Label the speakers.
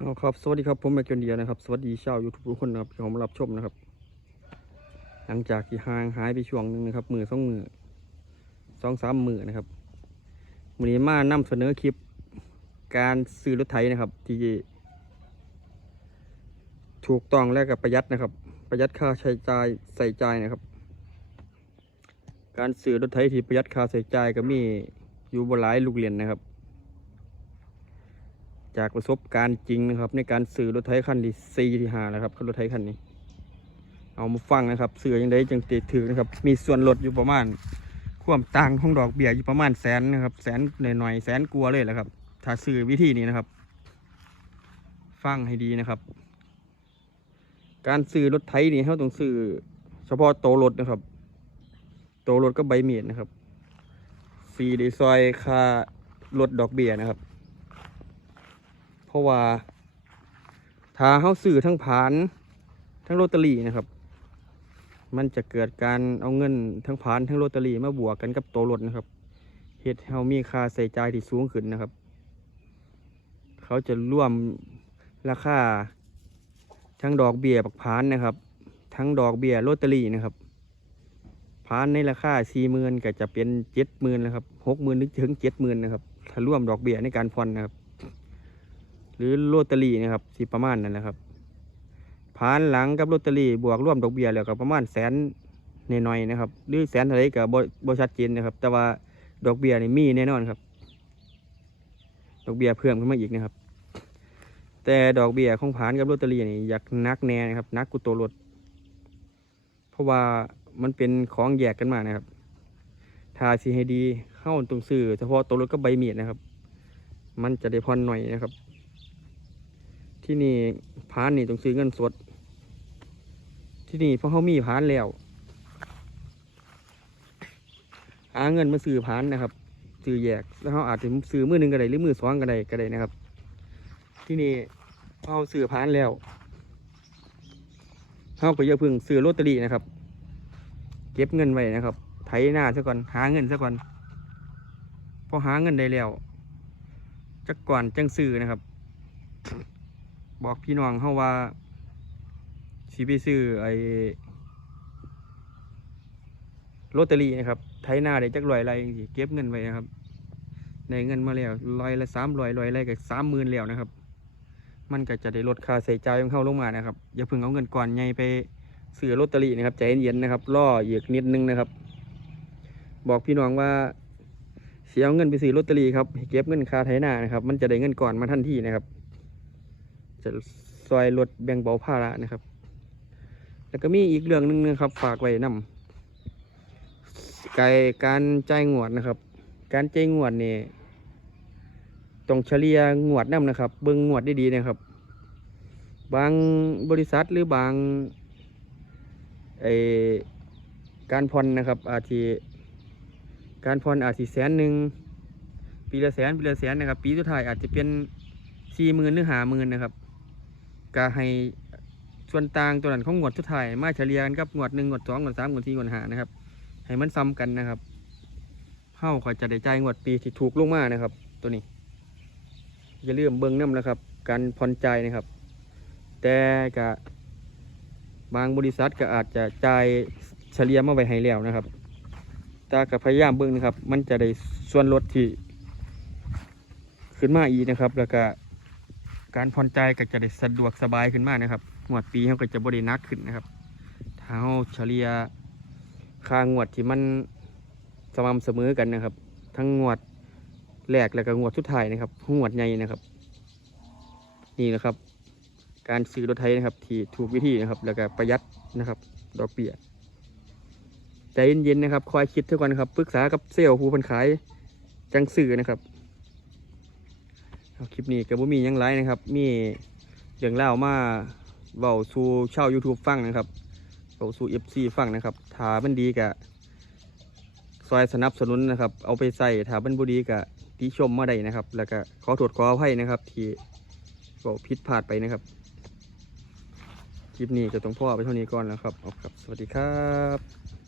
Speaker 1: เอาครับ สวัสดีครับ ผมแม็กจนเดียนะครับ สวัสดีชาวยูทูบทุกคนนะครับที่เขามารับชมนะครับ หลังจากที่ห่างหายไปช่วงหนึ่งนะครับ มือสองมือสองสามมือนะครับวันนี้มานำเสนอคลิป การซื้อรถไถนะครับ ที่ ถูกต้องและกับประหยัดนะครับ ประหยัดค่าใช้จ่ายใส่จ่ายนะครับ การซื้อรถไถที่ประหยัดค่าใส่จ่ายก็มีอยู่บนหลายลูกเรียนนะครับ จากประสบการณ์จริงนะครับ ในการซื้อรถไถคันที่สี่ที่ห้านะครับรถไถคันนี้ เอามาฟังนะครับซื้อยังไงจังติดถือนะครับ มีส่วนลดอยู่ประมาณความต่างของดอกเบี้ยอยู่ประมาณแสนนะครับ แสนหน่อยๆแสนกลัวเลยแหละครับ ถ้าซื้อวิธีนี้นะครับ ฟังให้ดีนะครับ การซื้อรถไถนี่เขาต้องซื้อเฉพาะโตรถนะครับ โตรถก็ใบเมียดนะครับฟรีไดซอยค่ารถดอกเบี้ยนะครับ เพราะว่าถ้าเขาซื้อทั้งผานทั้งโรตารี่นะครับ มันจะเกิดการเอาเงินทั้งผานทั้งโรตารี่มาบวกกันกับตัวรถนะครับเฮ็ดให้เรามีค่าใส่จ่ายที่สูงขึ้นนะครับ เขาจะร่วมราคาทั้งดอกเบี้ยปักผานนะครับ ทั้งดอกเบี้ยโรตารี่นะครับผานในราคาสี่หมื่นก็จะเป็นเจ็ดหมื่นนะครับหกหมื่นถึงเจ็ดหมื่นนะครับถ้าร่วมดอกเบี้ยในการผ่อนนะครับ หรือโรตารี่นะครับสิประมาณนั้นแหละครับผ่านหลังกับโรตารี่บวกร่วมดอกเบี้ยแล้วก็ประมาณแสนหน่อยนะครับ หรือแสนเท่าไรกับบชัดเจนนะครับ แต่ว่าดอกเบี้ยนี่มีแน่นอนครับ ดอกเบี้ยเพิ่มขึ้นมาอีกนะครับ แต่ดอกเบี้ยของผ่านกับโรตารี่นี่อยากนักแน่นะครับนักกุตัวรถเพราะว่ามันเป็นของแยกกันมานะครับถ้าสิให้ดีเข้าตรงซื้อเฉพาะตัวรถก็ใบมีดนะครับ มันจะได้พอนหน่อยนะครับ ที่นี่พานนี่ต้องซื้อเงินสด ที่นี่เพราะเขามีพานแล้ว หาเงินมาซื้อพานนะครับ ซื้อแยก แล้วเขาอาจจะซื้อมือหนึ่งก็ได้หรือมือสองก็ได้ก็ได้นะครับ ที่นี่เขาซื้อพานแล้วเขาก็อย่าพึ่งซื้อลอตเตอรี่นะครับ เก็บเงินไว้นะครับ ไถหน้าซะก่อนหาเงินซะก่อนพอหาเงินได้แล้วจักก่อนจังซื้อนะครับ บอกพี่น้องเขาว่าสิไปซื้อไอ้ลอตเตอรี่นะครับไถหน้าได้จักรอยไรจังสิเก็บเงินไว้นะครับได้เงินมาแล้วร้อยละสามร้อยร้อยไรกับสามหมื่นแล้วนะครับ มันก็จะได้ลดค่าใช้จ่ายของเขาลงมานะครับ อย่าเพิ่งเอาเงินก่อนใหญ่ไปซื้อลอตเตอรี่นะครับใจเย็นๆนะครับรอเยือกนิดนึงนะครับ บอกพี่น้องว่าเสียเงินไปซื้อลอตเตอรี่ครับเก็บเงินค่าไถนานะครับ มันจะได้เงินก่อนมาทันทีนะครับ จะซอยลดแบ่งเบาภาระนะครับ แล้วก็มีอีกเรื่องหนึงนะครับ ฝากไว้นำไกการจ่ายงวดนะครับ การจ่ายงวดนี่ต้องเฉลี่ยงวดนํนะครับ เบิ่งงวดดีๆนะครับ บางบริษัทหรือบางไอการผ่อนนะครับ อาจจะการผ่อนอาจสิแสนหนึ่งปีละแสนปีละแสนนะครับ ปีสุดท้ายอาจจะเป็นสี่หมื่นหรือห้าหมื่นนะครับ ก็ให้ส่วนต่างตัวนั้นของงวดสุดท้ายมาเฉลี่ยกันกับงวดหนึ่งงวดสองงวดสามงวดสี่งวดห้านะครับ ให้มันซ้ำกันนะครับเฮาก็จะได้ใจงวดปีที่ถูกลงมานะครับ ตัวนี้อย่าลืมเบิ้งน้ำนะครับ การผ่อนใจนะครับ แต่ก็บางบริษัทก็อาจจะจ่ายเฉลี่ยมาไว้ให้แล้วนะครับตากับพยายามเบิ่งนะครับ มันจะได้ส่วนลดที่ขึ้นมาอีกนะครับ แล้วก็ การผ่อนใจก็จะได้สะดวกสบายขึ้นมากนะครับงวดปีเขาก็จะบรินักขึ้นนะครับถ้าเราเฉลี่ยค่างวดที่มันสม่ำเสมอกันนะครับ ทั้งงวดแรกแล้วก็งวดสุดท้ายนะครับงวดใหญ่นะครับ นี่นะครับ การซื้อรถไถนะครับ ที่ถูกวิธีนะครับ แล้วก็ประหยัดนะครับ ดอกเบี้ยใจเย็นๆนะครับ คอยคิดทุกวันครับปรึกษากับเซลล์ผู้เพันขายจังสื่อนะครับ คลิปนี้กับบุมียังไรนะครับ มีเรื่องเล่ามาเบาสู่เช่า YouTube ฟังนะครับเบาสู่ FC ฟังนะครับถามันดีกะซอยสนับสนุนนะครับ เอาไปใส่ถามันบุดีกะติชมมาได้นะครับ แล้วก็ขอโทษขออภัยนะครับ ที่เบาผิดพลาดไปนะครับ คลิปนี้ก็ต้องพ่อไปเท่านี้ก่อนแล้วครับเอาครับ สวัสดีครับ